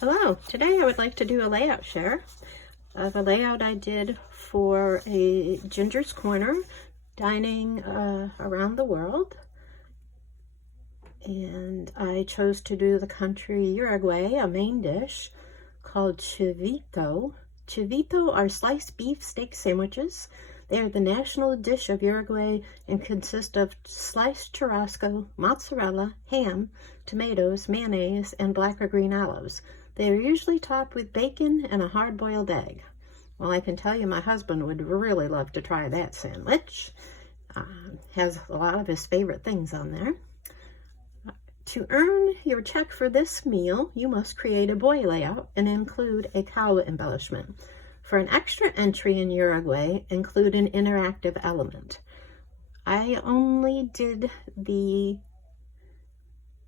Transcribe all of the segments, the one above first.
Hello, today I would like to do a layout share of a layout I did for a Ginger's Corner dining around the world. And I chose to do the country Uruguay, a main dish called chivito. Chivito are sliced beef steak sandwiches. They are the national dish of Uruguay and consist of sliced churrasco, mozzarella, ham, tomatoes, mayonnaise, and black or green olives. They are usually topped with bacon and a hard-boiled egg. Well, I can tell you my husband would really love to try that sandwich. Has a lot of his favorite things on there. To earn your check for this meal, you must create a boy layout and include a cow embellishment. For an extra entry in Uruguay, include an interactive element. I only did the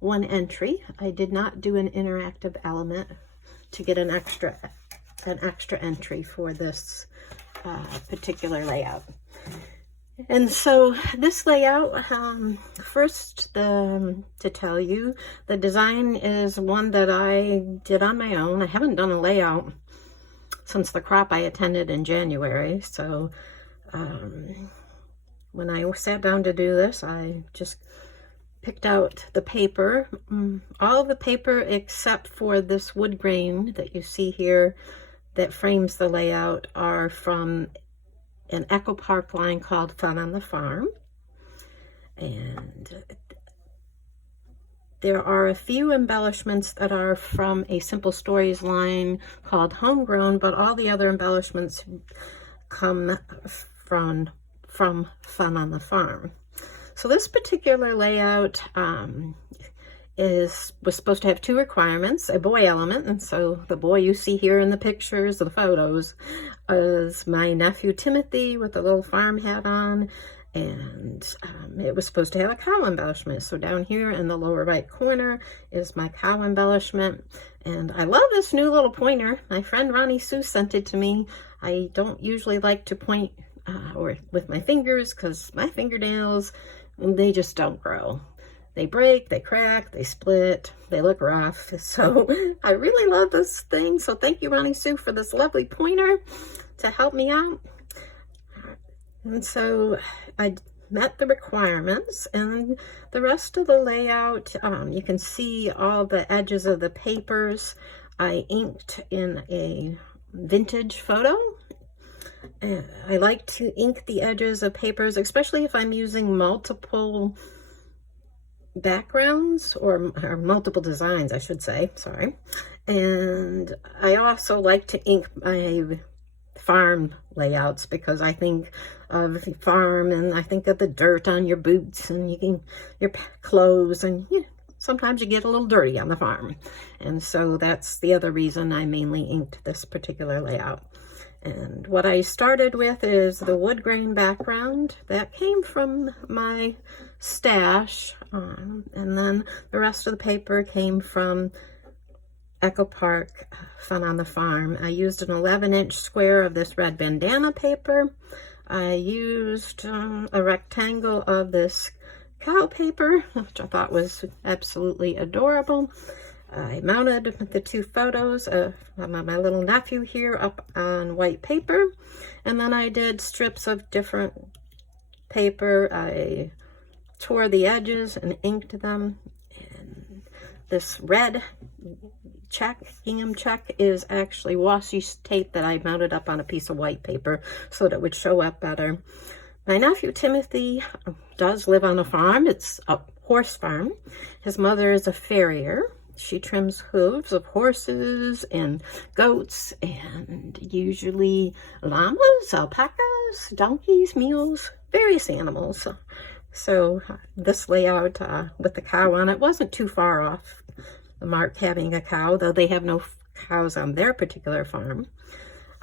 one entry. I did not do an interactive element to get an extra entry for this particular layout. And so this layout, first to tell you, the design is one that I did on my own. I haven't done a layout since the crop I attended in January. So when I sat down to do this, I just picked out the paper, all the paper except for this wood grain that you see here that frames the layout are from an Echo Park line called Fun on the Farm. And there are a few embellishments that are from a Simple Stories line called Homegrown, but all the other embellishments come from Fun on the Farm. So this particular layout was supposed to have two requirements, a boy element, and so the boy you see here in the pictures, the photos, is my nephew Timothy with a little farm hat on, and it was supposed to have a cow embellishment. So down here in the lower right corner is my cow embellishment, and I love this new little pointer. My friend Ronnie Sue sent it to me. I don't usually like to point or with my fingers because my fingernails, they just don't grow. They break, they crack, they split, they look rough. So I really love this thing. So thank you, Ronnie Sue, for this lovely pointer to help me out. And so I met the requirements, and the rest of the layout, you can see all the edges of the papers I inked in a vintage photo. I like to ink the edges of papers, especially if I'm using multiple backgrounds or multiple designs, I should say, sorry. And I also like to ink my farm layouts because I think of the farm and I think of the dirt on your boots and your clothes, and sometimes you get a little dirty on the farm. And so that's the other reason I mainly inked this particular layout. And what I started with is the wood grain background that came from my stash, and then the rest of the paper came from Echo Park Fun on the Farm. I used an 11-inch square of this red bandana paper. I used a rectangle of this cow paper, which I thought was absolutely adorable. I mounted the two photos of my little nephew here up on white paper, and then I did strips of different paper. I tore the edges and inked them, and this red gingham check is actually washi tape that I mounted up on a piece of white paper so that it would show up better. My nephew Timothy does live on a farm. It's a horse farm. His mother is a farrier. She trims hooves of horses and goats and usually llamas, alpacas, donkeys, mules, various animals. So this layout with the cow on it wasn't too far off the mark having a cow, though they have no cows on their particular farm.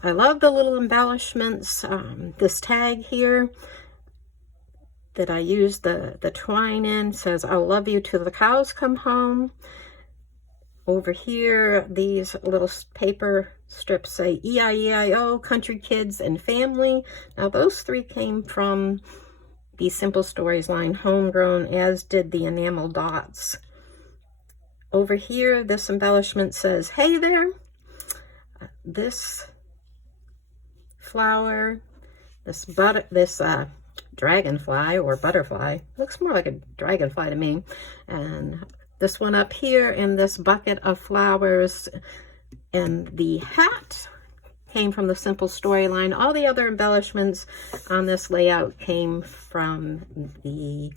I love the little embellishments. This tag here that I used the twine in says, "I'll love you till the cows come home." Over here, these little paper strips say E-I-E-I-O, country, kids, and family. Now, those three came from the Simple Stories line, Homegrown, as did the enamel dots Over here, this embellishment says, "Hey there." This flower, this dragonfly or butterfly, looks more like a dragonfly to me, and this one up here, and this bucket of flowers, and the hat came from the Simple Storyline. All the other embellishments on this layout came from the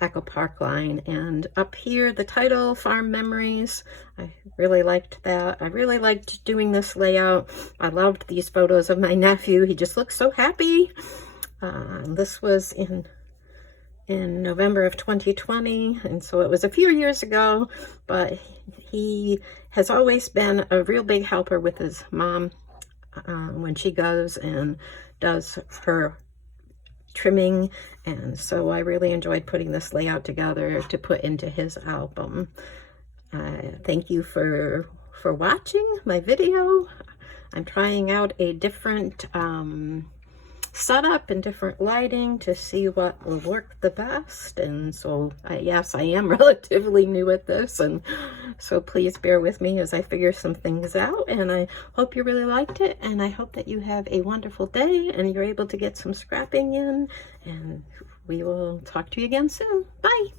Echo Park line. And up here, the title, Farm Memories. I really liked that. I really liked doing this layout. I loved these photos of my nephew. He just looks so happy. This was in November of 2020, and so it was a few years ago, but he has always been a real big helper with his mom when she goes and does her trimming, and so I really enjoyed putting this layout together to put into his album. Thank you for watching my video. I'm trying out a different setup and different lighting to see what will work the best, and so yes, I am relatively new at this, and so please bear with me as I figure some things out, and I hope you really liked it, and I hope that you have a wonderful day and you're able to get some scrapping in, and we will talk to you again soon. Bye.